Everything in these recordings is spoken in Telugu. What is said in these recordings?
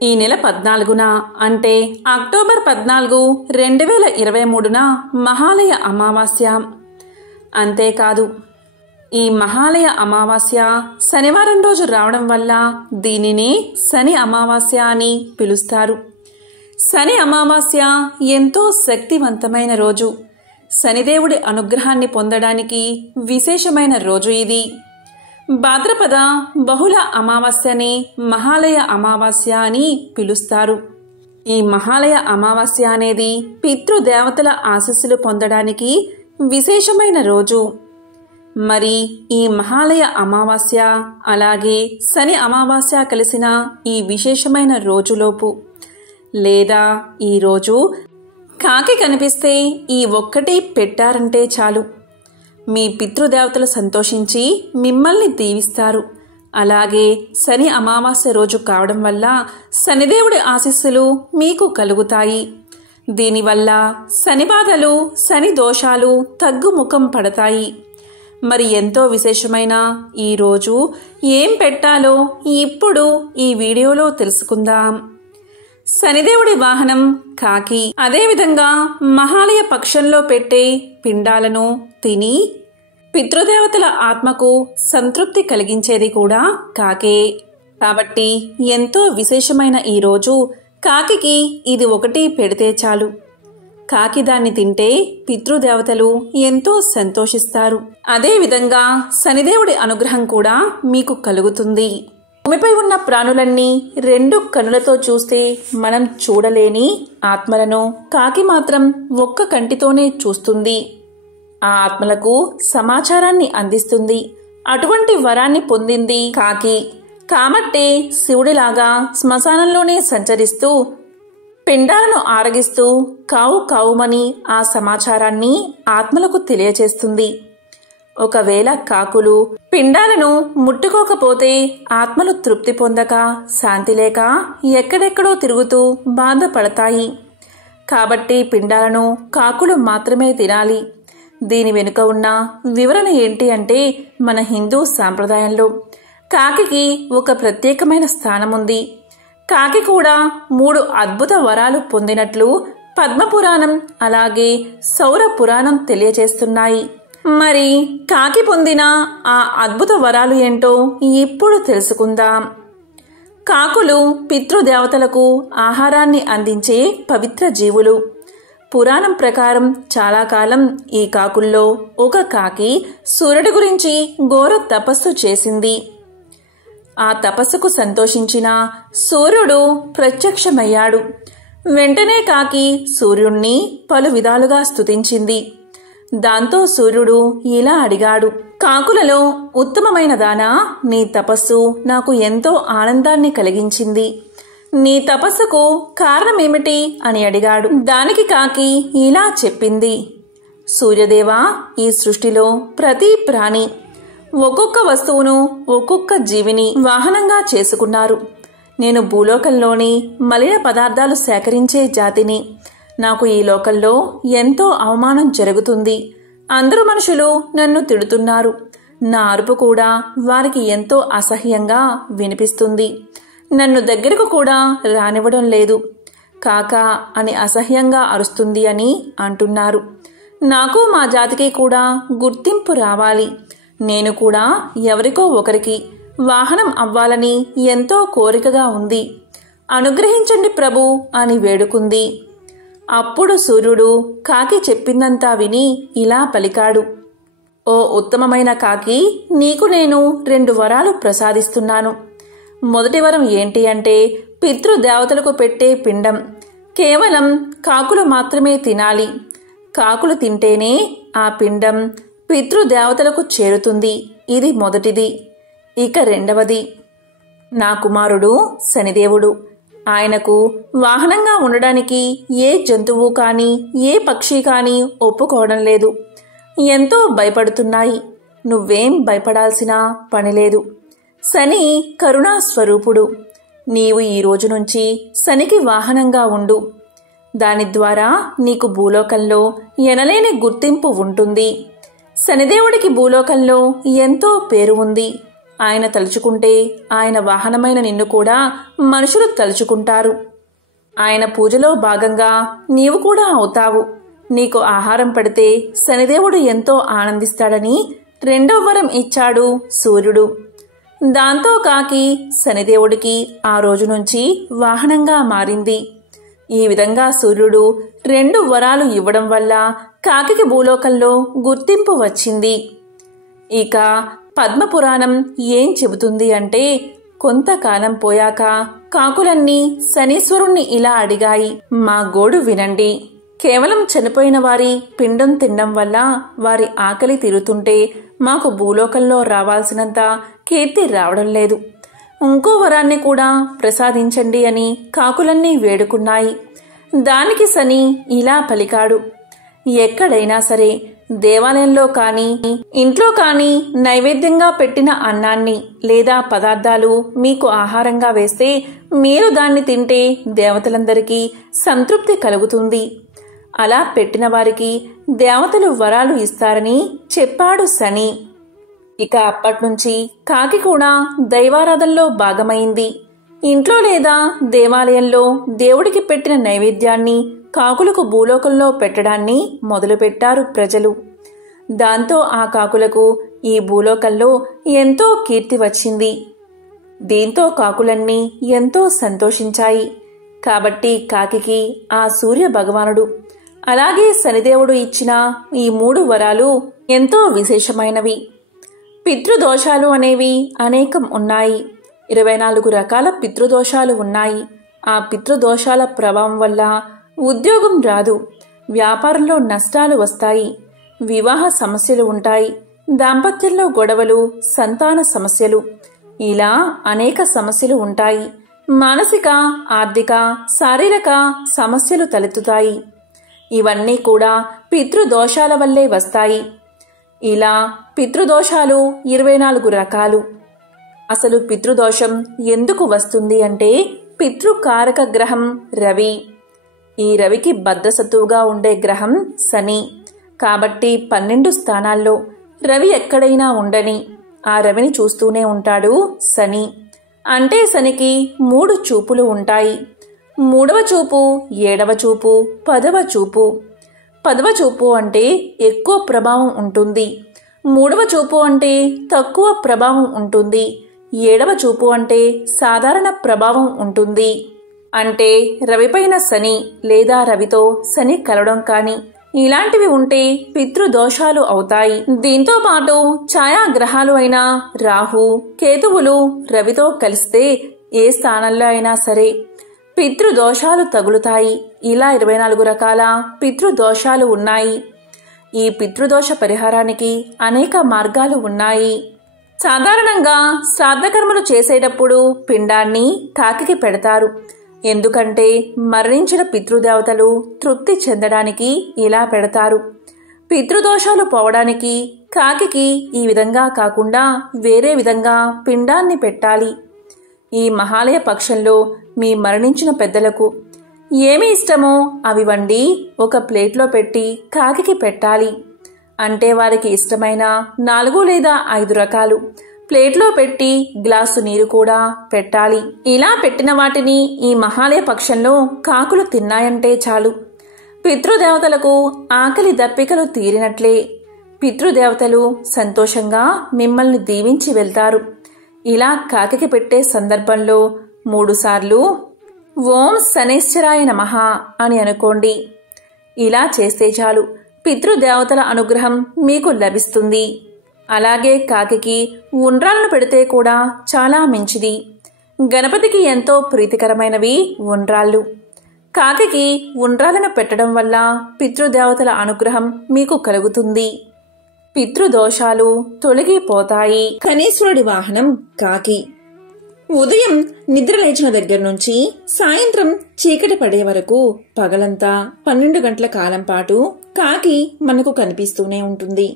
ఈ నెల 14న అంటే అక్టోబర్ 14, 2023న మహాలయ అమావాస్య. అంతేకాదు ఈ మహాలయ అమావాస్య శనివారం రోజు రావడం వల్ల దీనినే శని అమావాస్య అని పిలుస్తారు. శని అమావాస్య ఎంతో శక్తివంతమైన రోజు. శనిదేవుడి అనుగ్రహాన్ని పొందడానికి విశేషమైన రోజు ఇది. భాద్రపద బహుళ అమావాస్యని మహాలయ అమావాస్య అని పిలుస్తారు. ఈ మహాలయ అమావాస్య అనేది పితృదేవతల ఆశీస్సులు పొందడానికి విశేషమైన రోజు. మరి ఈ మహాలయ అమావాస్య అలాగే శని అమావాస్య కలిసిన ఈ విశేషమైన రోజులోపు లేదా ఈరోజు కాకి కనిపిస్తే ఈ ఒక్కటి పెట్టారంటే చాలు, మీ పితృదేవతలు సంతోషించి మిమ్మల్ని దీవిస్తారు. అలాగే శని అమావాస్య రోజు కావడం వల్ల శనిదేవుడి ఆశీస్సులు మీకు కలుగుతాయి. దీనివల్ల శని బాధలు, శని దోషాలు తగ్గుముఖం పడతాయి. మరి ఎంతో విశేషమైన ఈరోజు ఏం పెట్టాలో ఇప్పుడు ఈ వీడియోలో తెలుసుకుందాం. శనిదేవుడి వాహనం కాకి. అదేవిధంగా మహాలయ పక్షంలో పెట్టే పిండాలను తిని పితృదేవతల ఆత్మకు సంతృప్తి కలిగించేది కూడా కాకే. కాబట్టి ఎంతో విశేషమైన ఈరోజు కాకికి ఇది ఒకటి పెడితే చాలు. కాకి దాన్ని తింటే పితృదేవతలు ఎంతో సంతోషిస్తారు. అదేవిధంగా శనిదేవుడి అనుగ్రహం కూడా మీకు కలుగుతుంది. భూమిపై ఉన్న ప్రాణులన్నీ 2 కనులతో చూస్తే మనం చూడలేని ఆత్మలను కాకి మాత్రం ఒక్క కంటితోనే చూస్తుంది. ఆ ఆత్మలకు సమాచారాన్ని అందిస్తుంది. అటువంటి వరాన్ని పొందింది కాకి. కాబట్టే శివుడిలాగా శ్మశానంలోనే సంచరిస్తూ పిండాలను ఆరగిస్తూ కావు కావుమని ఆ సమాచారాన్ని ఆత్మలకు తెలియచేస్తుంది. ఒకవేళ కాకులు పిండాలను ముట్టుకోకపోతే ఆత్మలు తృప్తి పొందక శాంతి లేక ఎక్కడెక్కడో తిరుగుతూ బాధపడతాయి. కాబట్టి పిండాలను కాకులు మాత్రమే తినాలి. దీని వెనుక ఉన్న వివరణ ఏంటి అంటే, మన హిందూ సాంప్రదాయంలో కాకికి ఒక ప్రత్యేకమైన స్థానం ఉంది. కాకి కూడా 3 అద్భుత వరాలు పొందినట్లు పద్మపురాణం అలాగే సౌర పురాణం తెలియజేస్తున్నాయి. మరి కాకి పొందిన ఆ అద్భుత వరాలు ఏంటో ఇప్పుడు తెలుసుకుందాం. కాకులు పితృదేవతలకు ఆహారాన్ని అందించే పవిత్ర జీవులు. పురాణం ప్రకారం చాలా కాలం ఈ కాకుల్లో ఒక కాకి సూర్యుడి గురించి ఘోర తపస్సు చేసింది. ఆ తపస్సుకు సంతోషించిన సూర్యుడు ప్రత్యక్షమయ్యాడు. వెంటనే కాకి సూర్యుణ్ణి పలు విధాలుగా స్తుతించింది. దాంతో సూర్యుడు ఇలా అడిగాడు, కాకులలో ఉత్తమమైన దానా, నీ తపస్సు నాకు ఎంతో ఆనందాన్ని కలిగించింది. నీ తపస్సుకు కారణమేమిటి అని అడిగాడు. దానికి కాకి ఇలా చెప్పింది, సూర్యదేవా, ఈ సృష్టిలో ప్రతి ప్రాణి ఒక్కొక్క వస్తువును ఒక్కొక్క జీవిని వాహనంగా చేసుకున్నారు. నేను భూలోకంలోని మలిన పదార్థాలు సేకరించే జాతిని. నాకు ఈ లోకంలో ఎంతో అవమానం జరుగుతుంది. అందరూ మనుషులు నన్ను తిడుతున్నారు. నా అరుపు కూడా వారికి ఎంతో అసహ్యంగా వినిపిస్తుంది. నన్ను దగ్గరకు కూడా రానివ్వడం లేదు. కాకా అని అసహ్యంగా అరుస్తుంది అని అంటున్నారు. నాకు మా జాతికి కూడా గుర్తింపు రావాలి. నేను కూడా ఎవరికో ఒకరికి వాహనం అవ్వాలని ఎంతో కోరికగా ఉంది. అనుగ్రహించండి ప్రభు అని వేడుకుంది. అప్పుడు సూర్యుడు కాకి చెప్పిందంతా విని ఇలా పలికాడు, ఓ ఉత్తమమైన కాకి, నీకు నేను 2 వరాలు ప్రసాదిస్తున్నాను. మొదటి వరం ఏంటి అంటే, పితృదేవతలకు పెట్టే పిండం కేవలం కాకులు మాత్రమే తినాలి. కాకులు తింటేనే ఆ పిండం పితృదేవతలకు చేరుతుంది. ఇది మొదటిది. ఇక రెండవది, నా కుమారుడు శనిదేవుడు. ఆయనకు వాహనంగా ఉండడానికి ఏ జంతువు కానీ ఏ పక్షి కానీ ఒప్పుకోవడం లేదు. ఎంతో భయపడుతున్నాయి. నువ్వేం భయపడాల్సిన పనిలేదు. శని కరుణా స్వరూపుడు. నీవు ఈ రోజు నుంచి శనికి వాహనంగా ఉండు. దాని ద్వారా నీకు భూలోకంలో ఎనలేని గుర్తింపు ఉంటుంది. శనిదేవుడికి భూలోకంలో ఎంతో పేరు ఉంది. ఆయన తలుచుకుంటే ఆయన వాహనమైన నిన్ను కూడా మనుషులు తలుచుకుంటారు. ఆయన పూజలో భాగంగా నీవు కూడా అవుతావు. నీకు ఆహారం పెడితే శనిదేవుడు ఎంతో ఆనందిస్తాడని 2వ వరం ఇచ్చాడు సూర్యుడు. దాంతో కాకి శనిదేవుడికి ఆ రోజు నుంచి వాహనంగా మారింది. ఈ విధంగా సూర్యుడు 2 వరాలు ఇవ్వడం వల్ల కాకికి భూలోకంలో గుర్తింపు వచ్చింది. ఇక పద్మపురాణం ఏం చెబుతుంది అంటే, కొంతకాలం పోయాక కాకులన్నీ శనీశ్వరుణ్ణి ఇలా అడిగాయి, మా గోడు వినండి. కేవలం చనిపోయిన వారి పిండం తినడం వల్ల వారి ఆకలి తీరుతుంటే మాకు భూలోకంలో రావాల్సినంత కీర్తి రావడం లేదు. ఇంకో వరాన్ని కూడా ప్రసాదించండి అని కాకులన్నీ వేడుకున్నాయి. దానికి శని ఇలా పలికాడు, ఎక్కడైనా సరే దేవాలయంలో కానీ ఇంట్లో కానీ నైవేద్యంగా పెట్టిన అన్నాన్ని లేదా పదార్థాలు మీకు ఆహారంగా వేస్తే మీరు దాన్ని తింటే దేవతలందరికీ సంతృప్తి కలుగుతుంది. అలా పెట్టిన వారికి దేవతలు వరాలు ఇస్తారని చెప్పాడు శని. ఇక అప్పట్నుంచి కాకి కూడా దైవారాధనలో భాగమైంది. ఇంట్లో లేదా దేవాలయంలో దేవుడికి పెట్టిన నైవేద్యాన్ని కాకులకు భూలోకంలో పెట్టడాన్ని మొదలుపెట్టారు ప్రజలు. దాంతో ఆ కాకులకు ఈ భూలోకంలో ఎంతో కీర్తి వచ్చింది. దీంతో కాకులన్నీ ఎంతో సంతోషించాయి. కాబట్టి కాకికి ఆ సూర్య భగవానుడు అలాగే శనిదేవుడు ఇచ్చిన ఈ 3 వరాలు ఎంతో విశేషమైనవి. పితృదోషాలు అనేవి అనేకం ఉన్నాయి. 24 రకాల పితృదోషాలు ఉన్నాయి. ఆ పితృదోషాల ప్రభావం వల్ల ఉద్యోగం రాదు, వ్యాపారంలో నష్టాలు వస్తాయి, వివాహ సమస్యలు ఉంటాయి, దాంపత్యంలో గొడవలు, సంతాన సమస్యలు, ఇలా అనేక సమస్యలు ఉంటాయి. మానసిక, ఆర్థిక, శారీరక సమస్యలు తలెత్తుతాయి. ఇవన్నీ కూడా పితృదోషాల వల్లే వస్తాయి. ఇలా పితృదోషాలు 24 రకాలు. అసలు పితృదోషం ఎందుకు వస్తుంది అంటే, పితృకారక గ్రహం రవి. ఈ రవికి బద్ధసత్తువుగా ఉండే గ్రహం శని. కాబట్టి 12 స్థానాల్లో రవి ఎక్కడైనా ఉండని ఆ రవిని చూస్తూనే ఉంటాడు శని. అంటే శనికి 3 చూపులు ఉంటాయి. 3వ చూపు, 7వ చూపు, 10వ చూపు. 10వ చూపు అంటే ఎక్కువ ప్రభావం ఉంటుంది. 3వ చూపు అంటే తక్కువ ప్రభావం ఉంటుంది. 7వ చూపు అంటే సాధారణ ప్రభావం ఉంటుంది. అంటే రవిపైన శని లేదా రవితో శని కలవడం కానీ ఇలాంటివి ఉంటే పితృదోషాలు అవుతాయి. దీంతో పాటు ఛాయాగ్రహాలు అయిన రాహు, కేతువులు రవితో కలిస్తే ఏ స్థానంలో అయినా సరే పితృదోషాలు తగులుతాయి. ఇలా 24 రకాల పితృదోషాలు ఉన్నాయి. ఈ పితృదోష పరిహారానికి అనేక మార్గాలు ఉన్నాయి. సాధారణంగా శ్రాద్ధకర్మలు చేసేటప్పుడు పిండాన్ని కాకికి పెడతారు. ఎందుకంటే మరణించిన పితృదేవతలు తృప్తి చెందడానికి ఇలా పెడతారు. పితృదోషాలు పోవడానికి కాకికి ఈ విధంగా కాకుండా వేరే విధంగా పిండాన్ని పెట్టాలి. ఈ మహాలయ పక్షంలో మీ మరణించిన పెద్దలకు ఏమి ఇష్టమో అవి వండి ఒక ప్లేట్లో పెట్టి కాకికి పెట్టాలి. అంటే వారికి ఇష్టమైన 4 లేదా 5 రకాలు ప్లేట్లో పెట్టి గ్లాసు నీరు కూడా పెట్టాలి. ఇలా పెట్టిన వాటిని ఈ మహాలయ పక్షంలో కాకులు తిన్నాయంటే చాలు, పితృదేవతలకు ఆకలి దప్పికలు తీరినట్లే. పితృదేవతలు సంతోషంగా మిమ్మల్ని దీవించి వెళ్తారు. ఇలా కాకికి పెట్టే సందర్భంలో 3 సార్లు ఓం శనేశ్వరాయ నమః అని అనుకోండి. ఇలా చేస్తే చాలు, పితృదేవతల అనుగ్రహం మీకు లభిస్తుంది. అలాగే కాకికి ఉండ్రాలను పెడితే కూడా చాలా మంచిది. గణపతికి ఎంతో ప్రీతికరమైనవి ఉండ్రాళ్ళు. కాకికి ఉండ్రాలను పెట్టడం వల్ల పితృదేవతల అనుగ్రహం మీకు కలుగుతుంది. పితృదోషాలు తొలగిపోతాయి. శనీశ్వరుడి వాహనం కాకి. ఉదయం నిద్ర లేచిన దగ్గర నుంచి సాయంత్రం చీకటి పడే వరకు పగలంతా 12 గంటల కాలం పాటు కాకి మనకు కనిపిస్తూనే ఉంటుంది.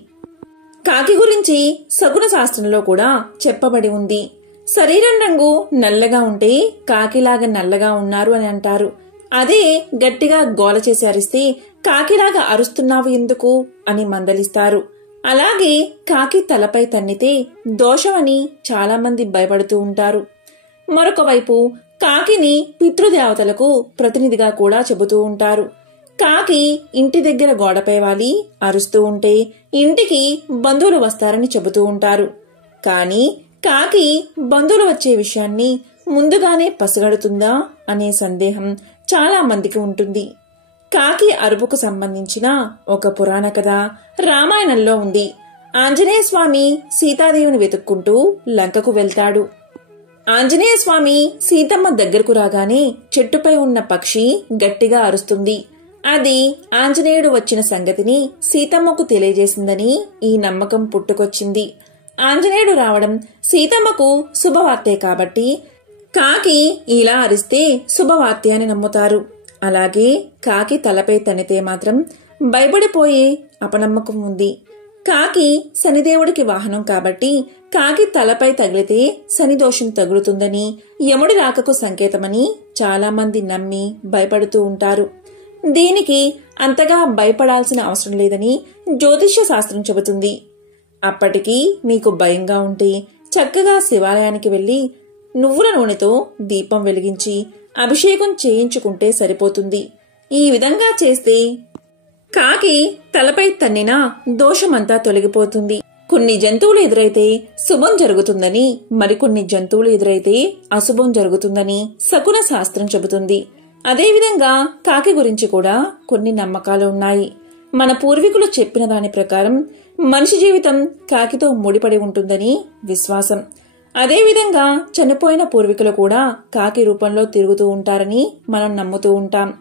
కాకి గురించి శకున శాస్త్రంలో కూడా చెప్పబడి ఉంది. శరీరం రంగు నల్లగా ఉంటే కాకిలాగా నల్లగా ఉన్నారు అని అంటారు. అదే గట్టిగా గోల చేసి అరిస్తే కాకిలాగా అరుస్తున్నావు ఎందుకు అని మందలిస్తారు. అలాగే కాకి తలపై తన్నితే దోషమని చాలామంది భయపడుతూ ఉంటారు. మరొక వైపు కాకిని పితృదేవతలకు ప్రతినిధిగా కూడా చెబుతూ ఉంటారు. కాకి ఇంటి దగ్గర గోడపై వాలి అరుస్తూ ఉంటే ఇంటికి బంధువులు వస్తారని చెబుతూ ఉంటారు. కానీ కాకి బంధువులు వచ్చే విషయాన్ని ముందుగానే పసిగడుతుందా అనే సందేహం చాలా మందికి ఉంటుంది. కాకి అరుపుకు సంబంధించిన ఒక పురాణ కథ రామాయణంలో ఉంది. ఆంజనేయ స్వామి సీతాదేవిని వెతుక్కుంటూ లంకకు వెళ్తాడు. ఆంజనేయ స్వామి సీతమ్మ దగ్గరకు రాగానే చెట్టుపై ఉన్న పక్షి గట్టిగా అరుస్తుంది. అది ఆంజనేయుడు వచ్చిన సంగతిని సీతమ్మకు తెలియజేసిందని ఈ నమ్మకం పుట్టుకొచ్చింది. ఆంజనేయుడు రావడం సీతమ్మకు శుభవార్తే కాబట్టి కాకి ఇలా అరిస్తే శుభవార్తే అని నమ్ముతారు. అలాగే కాకి తలపై తన్నితే మాత్రం భయపడిపోయే అపనమ్మకం ఉంది. కాకి శనిదేవుడికి వాహనం కాబట్టి కాకి తలపై తగిలితే శనిదోషం తగులుతుందని, యముడి రాకకు సంకేతమని చాలా మంది నమ్మి భయపడుతూ ఉంటారు. దీనికి అంతగా భయపడాల్సిన అవసరం లేదని జ్యోతిష్య శాస్త్రం చెబుతుంది. అప్పటికీ మీకు భయంగా ఉంటే చక్కగా శివాలయానికి వెళ్లి నువ్వుల నూనెతో దీపం వెలిగించి అభిషేకం చేయించుకుంటే సరిపోతుంది. ఈ విధంగా చేస్తే కాకి తలపై తన్నిన దోషమంతా తొలగిపోతుంది. కొన్ని జంతువులు ఎదురైతే శుభం జరుగుతుందని, మరికొన్ని జంతువులు ఎదురైతే అశుభం జరుగుతుందని శకున శాస్త్రం చెబుతుంది. అదేవిధంగా కాకి గురించి కూడా కొన్ని నమ్మకాలు ఉన్నాయి. మన పూర్వీకులు చెప్పిన దాని ప్రకారం మనిషి జీవితం కాకితో ముడిపడి ఉంటుందని విశ్వాసం. అదేవిధంగా చనిపోయిన పూర్వీకులు కూడా కాకి రూపంలో తిరుగుతూ ఉంటారని మనం నమ్ముతూ ఉంటాం.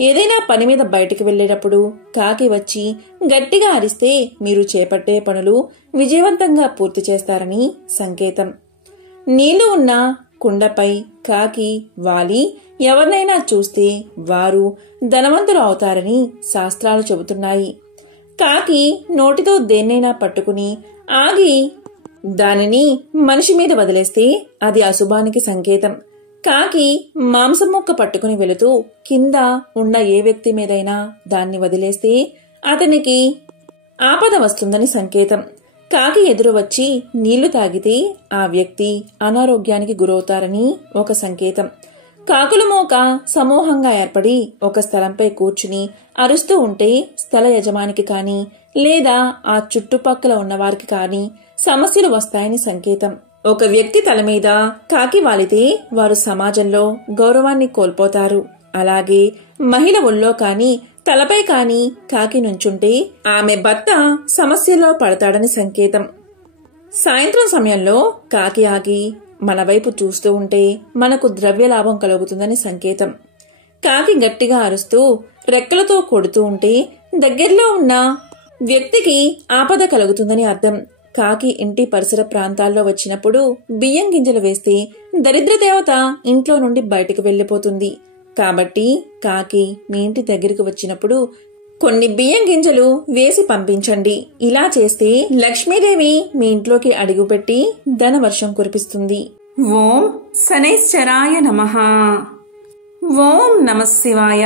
ఏదైనా పని మీద బయటికి వెళ్లేటప్పుడు కాకి వచ్చి గట్టిగా అరిస్తే మీరు చేపట్టే పనులు విజయవంతంగా పూర్తి చేస్తారని సంకేతం. నీళ్లు ఉన్న కుండపై కాకి వాలి ఎవరినైనా చూస్తే వారు ధనవంతులు అవుతారని శాస్త్రాలు చెబుతున్నాయి. కాకి నోటితో దేన్నైనా పట్టుకుని ఆగి దానిని మనిషి మీద వదిలేస్తే అది అశుభానికి సంకేతం. కాకి మాంసం ముక్క పట్టుకుని వెళుతూ కింద ఉన్న ఏ వ్యక్తి మీదైనా దాన్ని వదిలేస్తే అతనికి ఆపద వస్తుందని సంకేతం. కాకి ఎదురు వచ్చి నీళ్లు తాగితే ఆ వ్యక్తి అనారోగ్యానికి గురవుతారని ఒక సంకేతం. కాకుల మోక సమూహంగా ఏర్పడి ఒక స్థలంపై కూర్చుని అరుస్తూ ఉంటే స్థల యజమానికి కాని లేదా ఆ చుట్టుపక్కల ఉన్నవారికి కాని సమస్యలు వస్తాయని సంకేతం. ఒక వ్యక్తి తల మీద కాకి వాలితే వారు సమాజంలో గౌరవాన్ని కోల్పోతారు. అలాగే మహిళ ఒళ్ళో కాని తలపై కాని కాకి నుంచుంటే ఆమె భర్త సమస్యలో పడతాడని సంకేతం. సాయంత్రం సమయంలో కాకి ఆగి మన వైపు చూస్తూ ఉంటే మనకు ద్రవ్య లాభం కలుగుతుందని సంకేతం. కాకి గట్టిగా అరుస్తూ రెక్కలతో కొడుతూ ఉంటే దగ్గరలో ఉన్న వ్యక్తికి ఆపద కలుగుతుందని అర్థం. కాకి ఇంటి పరిసర ప్రాంతాల్లో వచ్చినప్పుడు బియ్యం గింజలు వేస్తే దరిద్ర దేవత ఇంట్లో నుండి బయటకు వెళ్లిపోతుంది. కాబట్టి కాకి మీ ఇంటి దగ్గరికి వచ్చినప్పుడు కొన్ని బియ్యం గింజలు వేసి పంపించండి. ఇలా చేస్తే లక్ష్మీదేవి మీ ఇంట్లోకి అడుగుపెట్టి ధనవర్షం కురిపిస్తుంది. ఓం శనైశ్చరాయ నమః. ఓం నమః శివాయ.